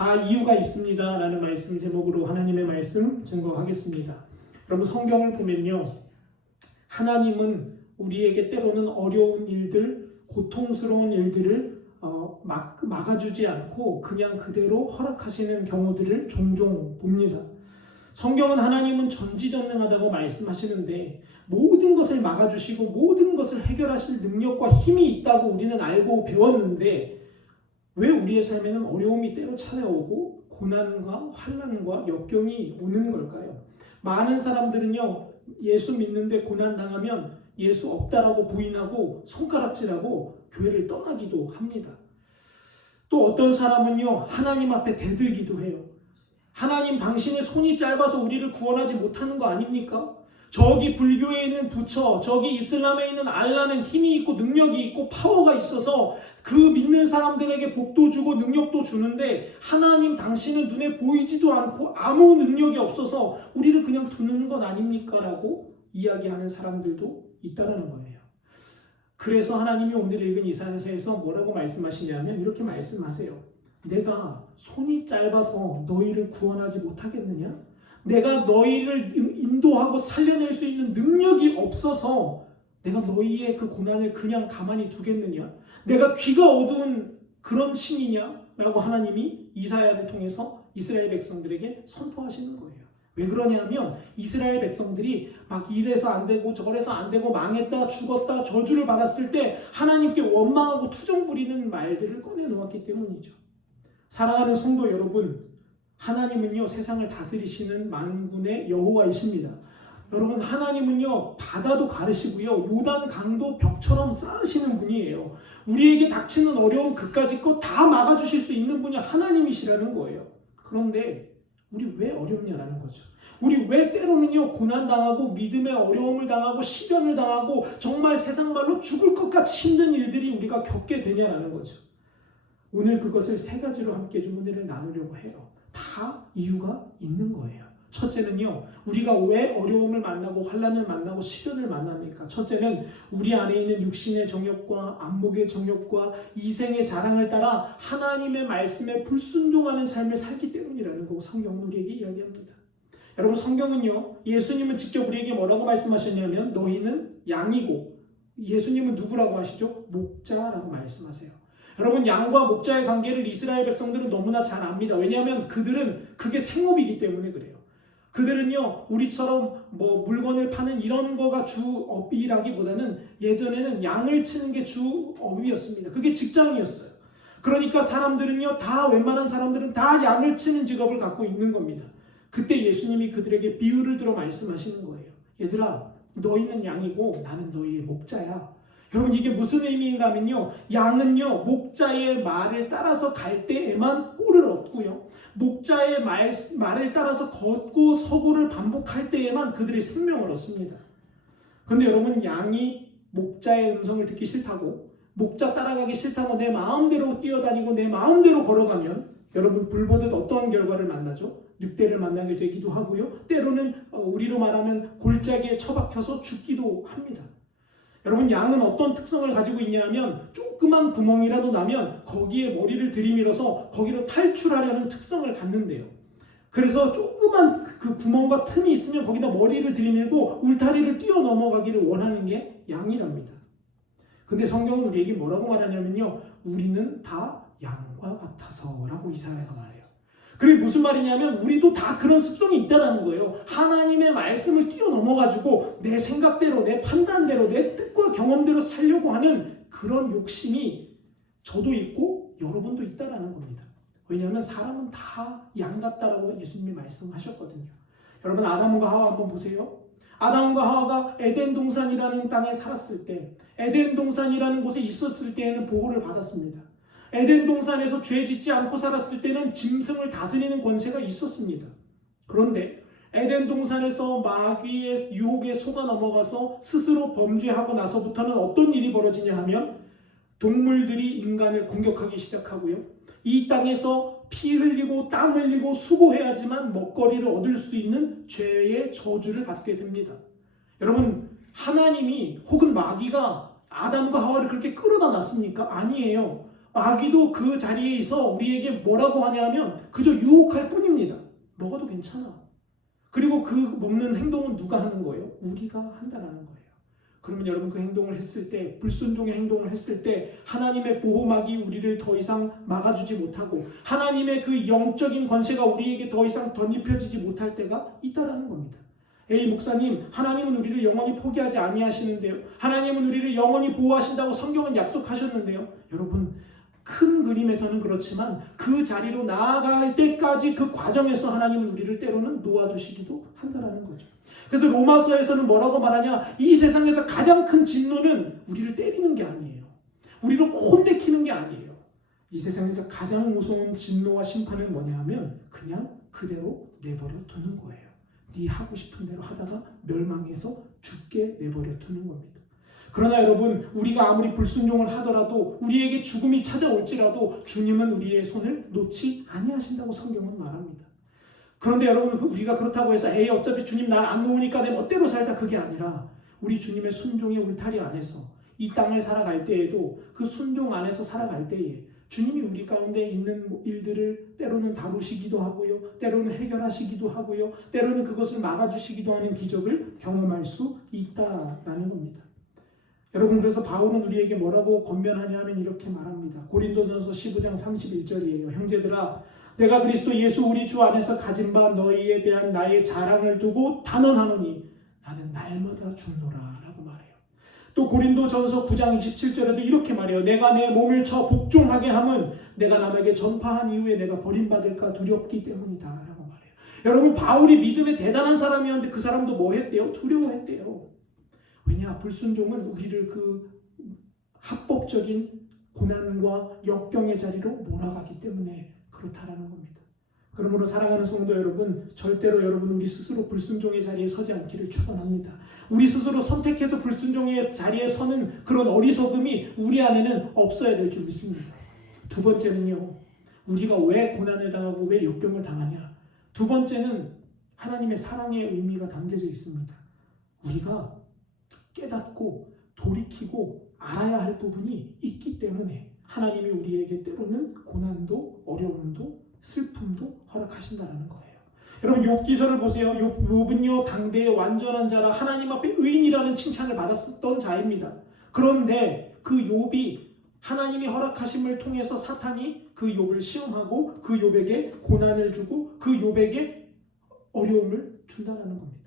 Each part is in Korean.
다 이유가 있습니다 라는 말씀 제목으로 하나님의 말씀 증거하겠습니다. 여러분, 성경을 보면요, 하나님은 우리에게 때로는 어려운 일들, 고통스러운 일들을 막아주지 않고 그냥 그대로 허락하시는 경우들을 종종 봅니다. 성경은 하나님은 전지전능하다고 말씀하시는데 모든 것을 막아주시고 모든 것을 해결하실 능력과 힘이 있다고 우리는 알고 배웠는데, 왜 우리의 삶에는 어려움이 때로 찾아오고 고난과 환난과 역경이 오는 걸까요? 많은 사람들은요, 예수 믿는데 고난당하면 예수 없다라고 부인하고 손가락질하고 교회를 떠나기도 합니다. 또 어떤 사람은요, 하나님 앞에 대들기도 해요. 하나님, 당신의 손이 짧아서 우리를 구원하지 못하는 거 아닙니까? 저기 불교에 있는 부처, 저기 이슬람에 있는 알라는 힘이 있고 능력이 있고 파워가 있어서 그 믿는 사람들에게 복도 주고 능력도 주는데, 하나님 당신은 눈에 보이지도 않고 아무 능력이 없어서 우리를 그냥 두는 건 아닙니까? 라고 이야기하는 사람들도 있다는 거예요. 그래서 하나님이 오늘 읽은 이사야서에서 뭐라고 말씀하시냐면 이렇게 말씀하세요. 내가 손이 짧아서 너희를 구원하지 못하겠느냐? 내가 너희를 인도하고 살려낼 수 있는 능력이 없어서 내가 너희의 그 고난을 그냥 가만히 두겠느냐? 내가 귀가 어두운 그런 신이냐? 라고 하나님이 이사야를 통해서 이스라엘 백성들에게 선포하시는 거예요. 왜 그러냐면 이스라엘 백성들이 막 이래서 안 되고 저래서 안 되고 망했다, 죽었다, 저주를 받았을 때 하나님께 원망하고 투정 부리는 말들을 꺼내놓았기 때문이죠. 사랑하는 성도 여러분, 하나님은요, 세상을 다스리시는 만군의 여호와이십니다. 여러분, 하나님은요, 바다도 가르시고요, 요단 강도 벽처럼 쌓으시는 분이에요. 우리에게 닥치는 어려움 그까짓 거 다 막아주실 수 있는 분이 하나님이시라는 거예요. 그런데 우리 왜 어렵냐라는 거죠. 우리 왜 때로는요, 고난당하고 믿음의 어려움을 당하고 시련을 당하고 정말 세상 말로 죽을 것 같이 힘든 일들이 우리가 겪게 되냐라는 거죠. 오늘 그것을 세 가지로 함께 좀 은혜를 나누려고 해요. 다 이유가 있는 거예요. 첫째는요, 우리가 왜 어려움을 만나고 환난을 만나고 시련을 만납니까? 첫째는 우리 안에 있는 육신의 정욕과 안목의 정욕과 이생의 자랑을 따라 하나님의 말씀에 불순종하는 삶을 살기 때문이라는 거 성경은 우리에게 이야기합니다. 여러분, 성경은요, 예수님은 직접 우리에게 뭐라고 말씀하셨냐면 너희는 양이고, 예수님은 누구라고 하시죠? 목자라고 말씀하세요. 여러분, 양과 목자의 관계를 이스라엘 백성들은 너무나 잘 압니다. 왜냐하면 그들은 그게 생업이기 때문에 그래요. 그들은요, 우리처럼 뭐 물건을 파는 이런 거가 주업이라기보다는 예전에는 양을 치는 게 주업이었습니다. 그게 직장이었어요. 그러니까 사람들은요, 다 웬만한 사람들은 다 양을 치는 직업을 갖고 있는 겁니다. 그때 예수님이 그들에게 비유를 들어 말씀하시는 거예요. 얘들아, 너희는 양이고 나는 너희의 목자야. 여러분, 이게 무슨 의미인가 하면요, 양은요, 목자의 말을 따라서 갈 때에만 꼴을 얻고요, 목자의 말을 따라서 걷고 서고를 반복할 때에만 그들의 생명을 얻습니다. 그런데 여러분, 양이 목자의 음성을 듣기 싫다고, 목자 따라가기 싫다고 내 마음대로 뛰어다니고 내 마음대로 걸어가면 여러분, 불보듯 어떤 결과를 만나죠? 늑대를 만나게 되기도 하고요, 때로는 우리로 말하면 골짜기에 처박혀서 죽기도 합니다. 여러분, 양은 어떤 특성을 가지고 있냐면 조그만 구멍이라도 나면 거기에 머리를 들이밀어서 거기로 탈출하려는 특성을 갖는데요. 그래서 조그만 그 구멍과 틈이 있으면 거기다 머리를 들이밀고 울타리를 뛰어넘어가기를 원하는 게 양이랍니다. 근데 성경은 우리에게 뭐라고 말하냐면요, 우리는 다 양과 같아서 라고 이사야가 말해요. 그게 무슨 말이냐면 우리도 다 그런 습성이 있다는 거예요. 하나님의 말씀을 뛰어넘어가지고 내 생각대로, 내 판단대로, 내 뜻과 경험대로 살려고 하는 그런 욕심이 저도 있고 여러분도 있다는 겁니다. 왜냐하면 사람은 다 양 같다라고 예수님이 말씀하셨거든요. 여러분, 아담과 하와 한번 보세요. 아담과 하와가 에덴 동산이라는 땅에 살았을 때, 에덴 동산이라는 곳에 있었을 때에는 보호를 받았습니다. 에덴 동산에서 죄 짓지 않고 살았을 때는 짐승을 다스리는 권세가 있었습니다. 그런데 에덴 동산에서 마귀의 유혹에 속아 넘어가서 스스로 범죄하고 나서부터는 어떤 일이 벌어지냐 하면 동물들이 인간을 공격하기 시작하고요, 이 땅에서 피 흘리고 땀 흘리고 수고해야지만 먹거리를 얻을 수 있는 죄의 저주를 받게 됩니다. 여러분, 하나님이 혹은 마귀가 아담과 하와를 그렇게 끌어다 놨습니까? 아니에요. 마귀도 그 자리에 있어 우리에게 뭐라고 하냐면 그저 유혹할 뿐입니다. 먹어도 괜찮아. 그리고 그 먹는 행동은 누가 하는 거예요? 우리가 한다는 거예요. 그러면 여러분 그 행동을 했을 때, 불순종의 행동을 했을 때 하나님의 보호막이 우리를 더 이상 막아주지 못하고 하나님의 그 영적인 권세가 우리에게 더 이상 덧입혀지지 못할 때가 있다라는 겁니다. 에이 목사님, 하나님은 우리를 영원히 포기하지 아니하시는데요. 하나님은 우리를 영원히 보호하신다고 성경은 약속하셨는데요. 여러분, 큰 그림에서는 그렇지만 그 자리로 나아갈 때까지 그 과정에서 하나님은 우리를 때로는 놓아두시기도 한다라는 거죠. 그래서 로마서에서는 뭐라고 말하냐? 이 세상에서 가장 큰 진노는 우리를 때리는 게 아니에요. 우리를 혼내키는 게 아니에요. 이 세상에서 가장 무서운 진노와 심판은 뭐냐 하면 그냥 그대로 내버려 두는 거예요. 네 하고 싶은 대로 하다가 멸망해서 죽게 내버려 두는 겁니다. 그러나 여러분, 우리가 아무리 불순종을 하더라도 우리에게 죽음이 찾아올지라도 주님은 우리의 손을 놓지 아니하신다고 성경은 말합니다. 그런데 여러분, 우리가 그렇다고 해서 에이 어차피 주님 날 안 놓으니까 내 멋대로 살자, 그게 아니라 우리 주님의 순종의 울타리 안에서 이 땅을 살아갈 때에도 그 순종 안에서 살아갈 때에 주님이 우리 가운데 있는 일들을 때로는 다루시기도 하고요, 때로는 해결하시기도 하고요, 때로는 그것을 막아주시기도 하는 기적을 경험할 수 있다라는 겁니다. 여러분, 그래서 바울은 우리에게 뭐라고 권면하냐면 이렇게 말합니다. 고린도전서 15장 31절이에요. 형제들아, 내가 그리스도 예수 우리 주 안에서 가진 바 너희에 대한 나의 자랑을 두고 단언하노니 나는 날마다 죽노라 라고 말해요. 또 고린도전서 9장 27절에도 이렇게 말해요. 내가 내 몸을 쳐 복종하게 함은 내가 남에게 전파한 이후에 내가 버림받을까 두렵기 때문이다 라고 말해요. 여러분, 바울이 믿음의 대단한 사람이었는데 그 사람도 뭐 했대요? 두려워했대요. 왜냐? 불순종은 우리를 그 합법적인 고난과 역경의 자리로 몰아가기 때문에 그렇다라는 겁니다. 그러므로 사랑하는 성도 여러분, 절대로 여러분 우리 스스로 불순종의 자리에 서지 않기를 축원합니다. 우리 스스로 선택해서 불순종의 자리에 서는 그런 어리석음이 우리 안에는 없어야 될 줄 믿습니다. 두 번째는요, 우리가 왜 고난을 당하고 왜 역경을 당하냐? 두 번째는 하나님의 사랑의 의미가 담겨져 있습니다. 우리가 깨닫고 돌이키고 알아야 할 부분이 있기 때문에 하나님이 우리에게 때로는 고난도 어려움도 슬픔도 허락하신다는 거예요. 여러분, 욥기서를 보세요. 욥은요 당대의 완전한 자라 하나님 앞에 의인이라는 칭찬을 받았던 자입니다. 그런데 그 욥이 하나님이 허락하심을 통해서 사탄이 그 욥을 시험하고 그 욥에게 고난을 주고 그 욥에게 어려움을 준다는 겁니다.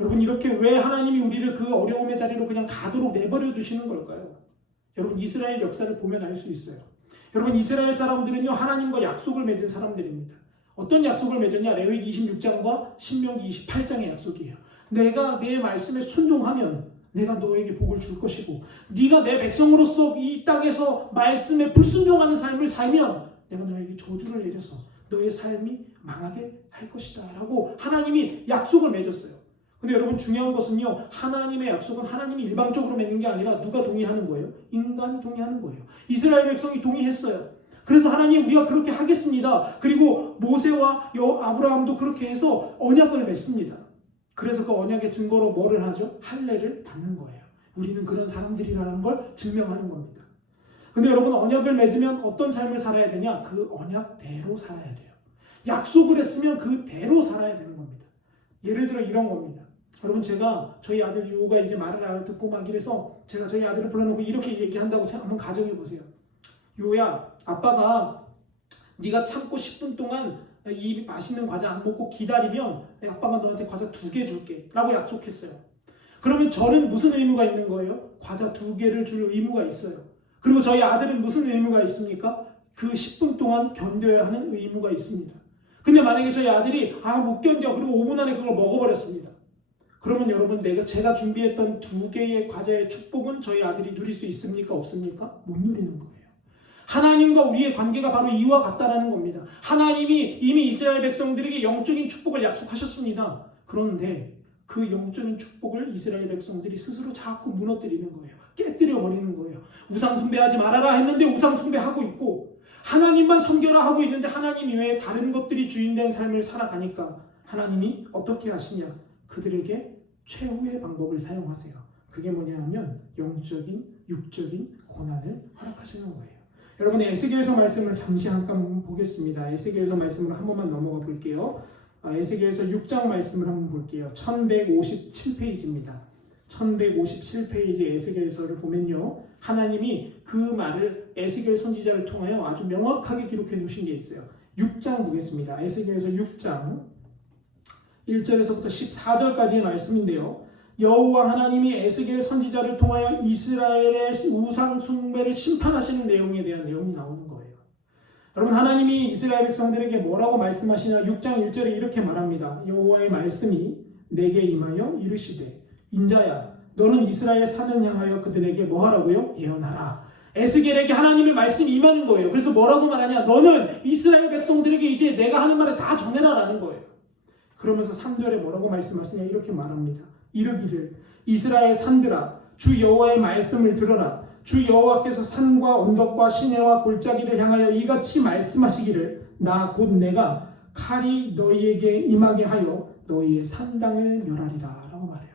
여러분, 이렇게 왜 하나님이 우리를 그 어려움의 자리로 그냥 가도록 내버려 두시는 걸까요? 여러분, 이스라엘 역사를 보면 알 수 있어요. 여러분, 이스라엘 사람들은요 하나님과 약속을 맺은 사람들입니다. 어떤 약속을 맺었냐? 레위기 26장과 신명기 28장의 약속이에요. 내가 내 말씀에 순종하면 내가 너에게 복을 줄 것이고, 네가 내 백성으로서 이 땅에서 말씀에 불순종하는 삶을 살면 내가 너에게 저주를 내려서 너의 삶이 망하게 할 것이다 라고 하나님이 약속을 맺었어요. 근데 여러분, 중요한 것은요, 하나님의 약속은 하나님이 일방적으로 맺는 게 아니라 누가 동의하는 거예요? 인간이 동의하는 거예요. 이스라엘 백성이 동의했어요. 그래서 하나님, 우리가 그렇게 하겠습니다. 그리고 모세와 아브라함도 그렇게 해서 언약을 맺습니다. 그래서 그 언약의 증거로 뭐를 하죠? 할례를 받는 거예요. 우리는 그런 사람들이라는 걸 증명하는 겁니다. 근데 여러분, 언약을 맺으면 어떤 삶을 살아야 되냐? 그 언약대로 살아야 돼요. 약속을 했으면 그대로 살아야 되는 겁니다. 예를 들어 이런 겁니다. 여러분, 제가 저희 아들 요가 이제 말을 알아듣고 막 이래서 제가 저희 아들을 불러놓고 이렇게 얘기한다고 한번 가정해 보세요. 요야, 아빠가 네가 참고 10분 동안 이 맛있는 과자 안 먹고 기다리면 아빠가 너한테 과자 2개 줄게 라고 약속했어요. 그러면 저는 무슨 의무가 있는 거예요? 과자 2개를 줄 의무가 있어요. 그리고 저희 아들은 무슨 의무가 있습니까? 그 10분 동안 견뎌야 하는 의무가 있습니다. 근데 만약에 저희 아들이 못 견뎌, 그리고 5분 안에 그걸 먹어버렸습니다. 그러면 여러분, 제가 준비했던 2개의 과자의 축복은 저희 아들이 누릴 수 있습니까? 없습니까? 못 누리는 거예요. 하나님과 우리의 관계가 바로 이와 같다라는 겁니다. 하나님이 이미 이스라엘 백성들에게 영적인 축복을 약속하셨습니다. 그런데 그 영적인 축복을 이스라엘 백성들이 스스로 자꾸 무너뜨리는 거예요. 깨뜨려 버리는 거예요. 우상 숭배하지 말아라 했는데 우상 숭배하고 있고, 하나님만 섬겨라 하고 있는데 하나님 이외에 다른 것들이 주인된 삶을 살아가니까 하나님이 어떻게 하시냐? 그들에게 최후의 방법을 사용하세요. 그게 뭐냐 하면 영적인, 육적인 고난을 허락하시는 거예요. 여러분 에스겔서 말씀을 잠시 잠깐 보겠습니다. 에스겔서 말씀으로 한 번만 넘어가 볼게요. 에스겔서 6장 말씀을 한번 볼게요. 1157페이지입니다. 1157페이지 에스겔서를 보면요, 하나님이 그 말을 에스겔 선지자를 통하여 아주 명확하게 기록해 놓으신 게 있어요. 6장 보겠습니다. 에스겔서 6장 1절에서부터 14절까지의 말씀인데요, 여호와 하나님이 에스겔 선지자를 통하여 이스라엘의 우상 숭배를 심판하시는 내용에 대한 내용이 나오는 거예요. 여러분, 하나님이 이스라엘 백성들에게 뭐라고 말씀하시냐? 6장 1절에 이렇게 말합니다. 여호와의 말씀이 내게 임하여 이르시되, 인자야, 너는 이스라엘 산을 향하여 그들에게 뭐 하라고요? 예언하라. 에스겔에게 하나님의 말씀이 임하는 거예요. 그래서 뭐라고 말하냐? 너는 이스라엘 백성들에게 이제 내가 하는 말을 다 전해라라는 거예요. 그러면서 3절에 뭐라고 말씀하시냐? 이렇게 말합니다. 이르기를, 이스라엘 산들아, 주 여호와의 말씀을 들어라. 주 여호와께서 산과 언덕과 시내와 골짜기를 향하여 이같이 말씀하시기를, 나 곧 내가 칼이 너희에게 임하게 하여 너희의 산당을 멸하리라 라고 말해요.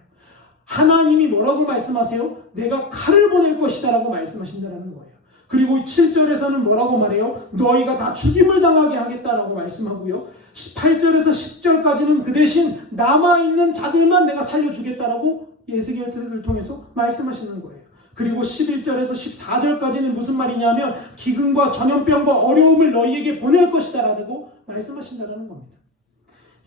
하나님이 뭐라고 말씀하세요? 내가 칼을 보낼 것이다 라고 말씀하신다는 거예요. 그리고 7절에서는 뭐라고 말해요? 너희가 다 죽임을 당하게 하겠다라고 말씀하고요, 8절에서 10절까지는 그 대신 남아있는 자들만 내가 살려주겠다라고 에스겔을 통해서 말씀하시는 거예요. 그리고 11절에서 14절까지는 무슨 말이냐면 기근과 전염병과 어려움을 너희에게 보낼 것이다 라고 말씀하신다는 겁니다.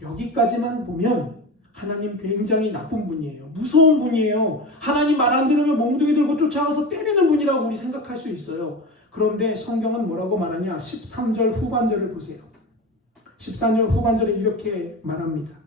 여기까지만 보면 하나님 굉장히 나쁜 분이에요. 무서운 분이에요. 하나님 말 안 들으면 몽둥이 들고 쫓아가서 때리는 분이라고 우리 생각할 수 있어요. 그런데 성경은 뭐라고 말하냐? 13절 후반절을 보세요. 13절 후반절에 이렇게 말합니다.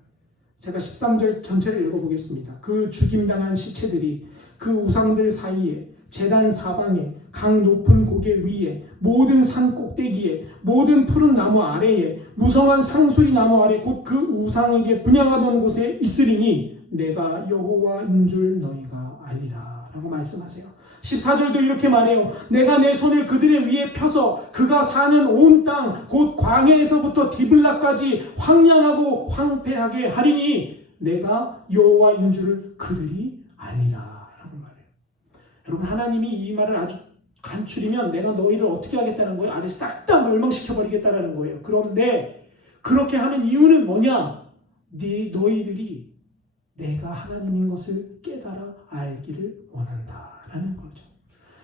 제가 13절 전체를 읽어보겠습니다. 그 죽임당한 시체들이 그 우상들 사이에, 제단 사방에, 강 높은 고개 위에, 모든 산 꼭대기에, 모든 푸른 나무 아래에, 무성한 상수리 나무 아래, 곧 그 우상에게 분향하던 곳에 있으리니 내가 여호와인 줄 너희가 알리라 라고 말씀하세요. 14절도 이렇게 말해요. 내가 내 손을 그들의 위에 펴서 그가 사는 온 땅, 곧 광야에서부터 디블라까지 황량하고 황폐하게 하리니 내가 여호와인 줄 그들이 알리라. 여러분, 하나님이 이 말을 아주 간추리면 내가 너희를 어떻게 하겠다는 거예요? 아주 싹 다 멸망시켜버리겠다는 거예요. 그런데 그렇게 하는 이유는 뭐냐? 너희들이 내가 하나님인 것을 깨달아 알기를 원한다라는 거죠.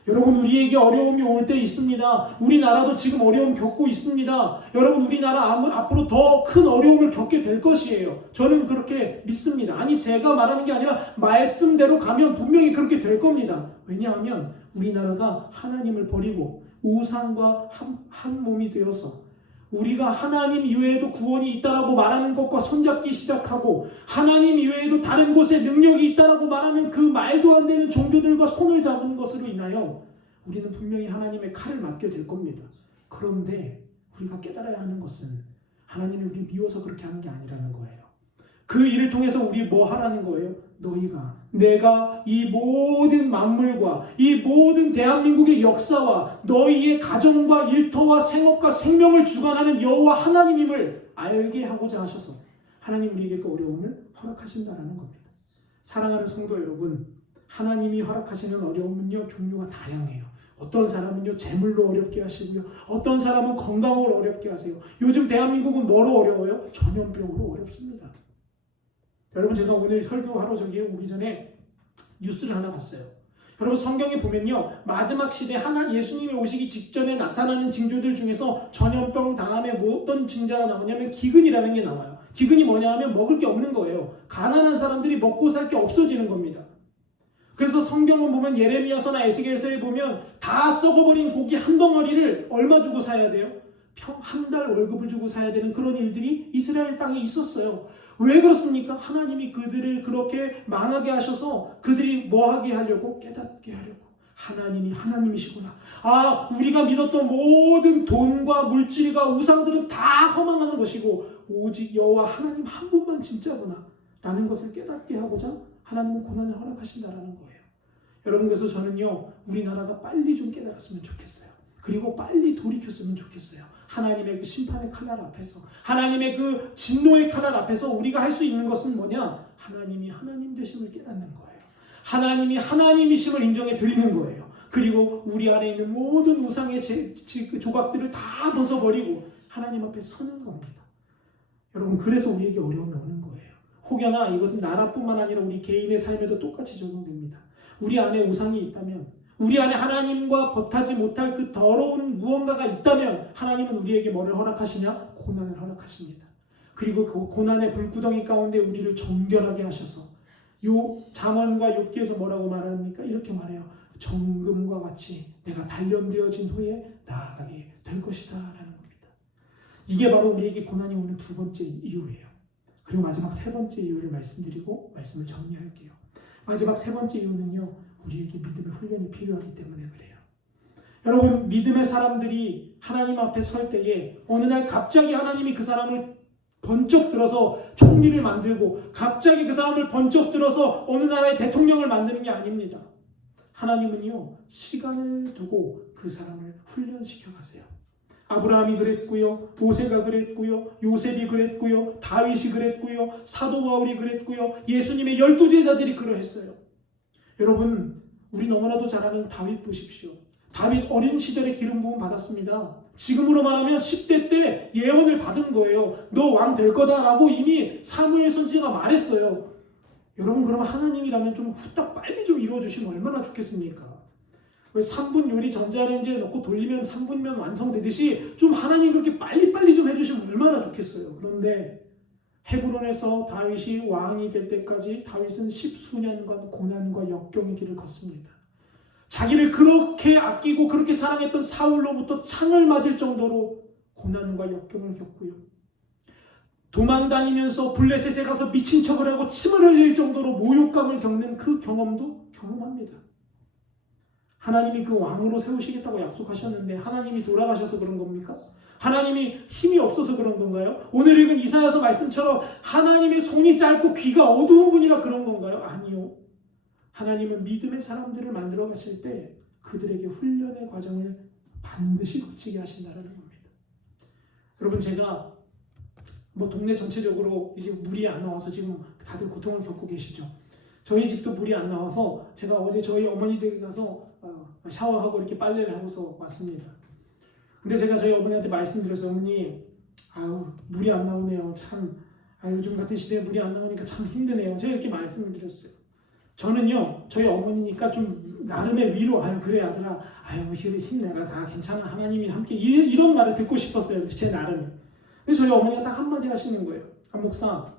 여러분, 우리에게 어려움이 올 때 있습니다. 우리나라도 지금 어려움 겪고 있습니다. 여러분, 우리나라 앞으로 더 큰 어려움을 겪게 될 것이에요. 저는 그렇게 믿습니다. 아니, 제가 말하는 게 아니라 말씀대로 가면 분명히 그렇게 될 겁니다. 왜냐하면 우리나라가 하나님을 버리고 우상과 한 몸이 되어서 우리가 하나님 이외에도 구원이 있다라고 말하는 것과 손잡기 시작하고 하나님 이외에도 다른 곳에 능력이 있다라고 말하는 그 말도 안 되는 종교들과 손을 잡은 것으로 인하여 우리는 분명히 하나님의 칼을 맞게 될 겁니다. 그런데 우리가 깨달아야 하는 것은 하나님이 우리 미워서 그렇게 하는 게 아니라는 거예요. 그 일을 통해서 우리 뭐 하라는 거예요? 내가 이 모든 만물과 이 모든 대한민국의 역사와 너희의 가정과 일터와 생업과 생명을 주관하는 여호와 하나님임을 알게 하고자 하셔서 하나님 우리에게 그 어려움을 허락하신다는 겁니다. 사랑하는 성도 여러분, 하나님이 허락하시는 어려움은요, 종류가 다양해요. 어떤 사람은요, 재물로 어렵게 하시고요, 어떤 사람은 건강으로 어렵게 하세요. 요즘 대한민국은 뭐로 어려워요? 전염병으로 어렵습니다. 여러분, 제가 오늘 설교하러 저기 오기 전에 뉴스를 하나 봤어요. 여러분, 성경에 보면요, 마지막 시대 예수님이 오시기 직전에 나타나는 징조들 중에서 전염병 다음에 어떤 징조가 나오냐면 기근이라는 게 나와요. 기근이 뭐냐 하면 먹을 게 없는 거예요. 가난한 사람들이 먹고 살 게 없어지는 겁니다. 그래서 성경을 보면 예레미야서나 에스겔서에 보면 다 썩어버린 고기 한 덩어리를 얼마 주고 사야 돼요? 한 달 월급을 주고 사야 되는 그런 일들이 이스라엘 땅에 있었어요. 왜 그렇습니까? 하나님이 그들을 그렇게 망하게 하셔서 그들이 뭐하게 하려고? 깨닫게 하려고. 하나님이 하나님이시구나. 아, 우리가 믿었던 모든 돈과 물질과 우상들은 다 허망하는 것이고 오직 여호와 하나님 한 분만 진짜구나 라는 것을 깨닫게 하고자 하나님은 고난을 허락하신다라는 거예요. 여러분, 그래서 저는요, 우리나라가 빨리 좀 깨달았으면 좋겠어요. 그리고 빨리 돌이켰으면 좋겠어요. 하나님의 그 심판의 칼날 앞에서, 하나님의 그 진노의 칼날 앞에서 우리가 할 수 있는 것은 뭐냐? 하나님이 하나님 되심을 깨닫는 거예요. 하나님이 하나님이심을 인정해 드리는 거예요. 그리고 우리 안에 있는 모든 우상의 조각들을 다 벗어버리고 하나님 앞에 서는 겁니다. 여러분, 그래서 우리에게 어려움이 오는 거예요. 혹여나 이것은 나라뿐만 아니라 우리 개인의 삶에도 똑같이 적용됩니다. 우리 안에 우상이 있다면, 우리 안에 하나님과 버타지 못할 그 더러운 무언가가 있다면 하나님은 우리에게 뭐를 허락하시냐? 고난을 허락하십니다. 그리고 그 고난의 불구덩이 가운데 우리를 정결하게 하셔서 잠언과 욥기에서 뭐라고 말합니까? 이렇게 말해요. 정금과 같이 내가 단련되어진 후에 나아가게 될 것이다 라는 겁니다. 이게 바로 우리에게 고난이 오는 두 번째 이유예요. 그리고 마지막 세 번째 이유를 말씀드리고 말씀을 정리할게요. 마지막 세 번째 이유는요, 우리에게 믿음의 훈련이 필요하기 때문에 그래요. 여러분, 믿음의 사람들이 하나님 앞에 설 때에 어느 날 갑자기 하나님이 그 사람을 번쩍 들어서 총리를 만들고 갑자기 그 사람을 번쩍 들어서 어느 나라의 대통령을 만드는 게 아닙니다. 하나님은요, 시간을 두고 그 사람을 훈련시켜 가세요. 아브라함이 그랬고요, 모세가 그랬고요, 요셉이 그랬고요, 다윗이 그랬고요, 사도 바울이 그랬고요, 예수님의 12제자들이 그러했어요. 여러분, 우리 너무나도 잘 아는 다윗 보십시오. 다윗 어린 시절에 기름 부음 받았습니다. 지금으로 말하면 10대 때 예언을 받은 거예요. 너 왕 될 거다라고 이미 사무엘 선지자가 말했어요. 여러분, 그러면 하나님이라면 좀 후딱 빨리 좀 이루어주시면 얼마나 좋겠습니까? 왜 3분 요리 전자레인지에 넣고 돌리면 3분면 완성되듯이 좀 하나님 그렇게 빨리빨리 좀 해주시면 얼마나 좋겠어요. 그런데 헤브론에서 다윗이 왕이 될 때까지 다윗은 10수년간 고난과 역경의 길을 걷습니다. 자기를 그렇게 아끼고 그렇게 사랑했던 사울로부터 창을 맞을 정도로 고난과 역경을 겪고요. 도망다니면서 블레셋에 가서 미친 척을 하고 침을 흘릴 정도로 모욕감을 겪는 그 경험도 경험합니다. 하나님이 그 왕으로 세우시겠다고 약속하셨는데 하나님이 돌아가셔서 그런 겁니까? 하나님이 힘이 없어서 그런 건가요? 오늘 읽은 이사야서 말씀처럼 하나님의 손이 짧고 귀가 어두운 분이라 그런 건가요? 아니요. 하나님은 믿음의 사람들을 만들어 가실 때 그들에게 훈련의 과정을 반드시 거치게 하신다는 겁니다. 여러분, 제가 동네 전체적으로 이제 물이 안 나와서 지금 다들 고통을 겪고 계시죠. 저희 집도 물이 안 나와서 제가 어제 저희 어머니 댁에 가서 샤워하고 이렇게 빨래를 하고서 왔습니다. 근데 제가 저희 어머니한테 말씀드렸어요. 어머니, 물이 안 나오네요. 참, 요즘 같은 시대에 물이 안 나오니까 참 힘드네요. 제가 이렇게 말씀을 드렸어요. 저는요, 저희 어머니니까 좀 나름의 위로, 그래 아들아, 힘내라, 다 괜찮아, 하나님이 함께, 이런 말을 듣고 싶었어요, 제 나름에. 근데 저희 어머니가 딱 한마디 하시는 거예요. 한 목사,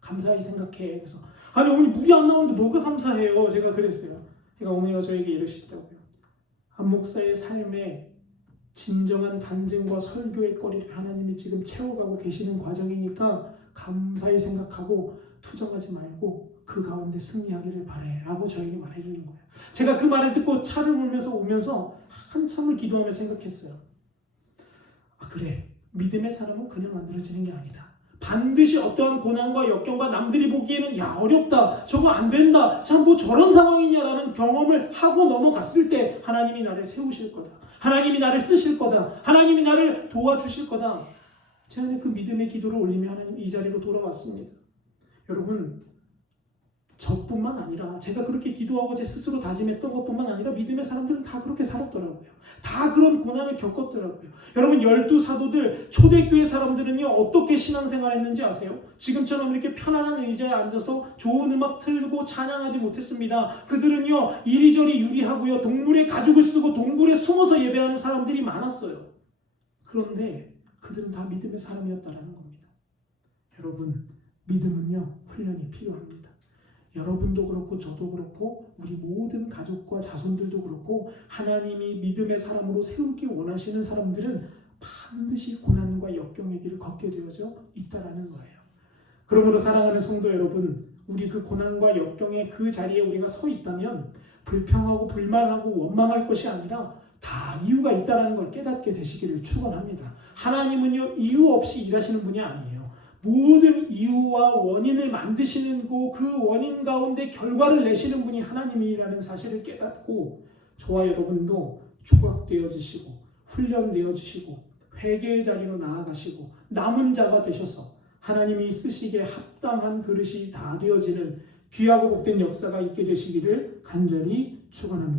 감사히 생각해. 그래서 아니 어머니, 물이 안 나오는데 뭐가 감사해요? 제가 그랬어요. 제가 어머니가 저에게 이러시더라고요. 한 목사의 삶에 진정한 간증과 설교의 거리를 하나님이 지금 채워가고 계시는 과정이니까 감사히 생각하고 투정하지 말고 그 가운데 승리하기를 바래 라고 저에게 말해주는 거예요. 제가 그 말을 듣고 차를 몰면서 오면서 한참을 기도하며 생각했어요. 그래, 믿음의 사람은 그냥 만들어지는 게 아니다. 반드시 어떠한 고난과 역경과 남들이 보기에는 어렵다, 저거 안 된다, 참 뭐 저런 상황이냐라는 경험을 하고 넘어갔을 때 하나님이 나를 세우실 거다, 하나님이 나를 쓰실 거다, 하나님이 나를 도와주실 거다. 제 안에 그 믿음의 기도를 올리며 하나님 이 자리로 돌아왔습니다. 여러분, 저뿐만 아니라 제가 그렇게 기도하고 제 스스로 다짐했던 것뿐만 아니라 믿음의 사람들은 다 그렇게 살았더라고요. 다 그런 고난을 겪었더라고요. 여러분, 12사도들, 초대교회 사람들은요, 어떻게 신앙생활했는지 아세요? 지금처럼 이렇게 편안한 의자에 앉아서 좋은 음악 틀고 찬양하지 못했습니다. 그들은요, 이리저리 유리하고요, 동물의 가죽을 쓰고 동굴에 숨어서 예배하는 사람들이 많았어요. 그런데 그들은 다 믿음의 사람이었다는 겁니다. 여러분, 믿음은요, 훈련이 필요합니다. 여러분도 그렇고 저도 그렇고 우리 모든 가족과 자손들도 그렇고 하나님이 믿음의 사람으로 세우기 원하시는 사람들은 반드시 고난과 역경의 길을 걷게 되어져 있다라는 거예요. 그러므로 사랑하는 성도 여러분, 우리 그 고난과 역경의 그 자리에 우리가 서 있다면 불평하고 불만하고 원망할 것이 아니라 다 이유가 있다는 걸 깨닫게 되시기를 축원합니다. 하나님은요, 이유 없이 일하시는 분이 아니에요. 모든 이유와 원인을 만드시는 그 원인 가운데 결과를 내시는 분이 하나님이라는 사실을 깨닫고 저와 여러분도 조각되어지시고 훈련되어지시고 회개의 자리로 나아가시고 남은 자가 되셔서 하나님이 쓰시기에 합당한 그릇이 다 되어지는 귀하고 복된 역사가 있게 되시기를 간절히 축원합니다.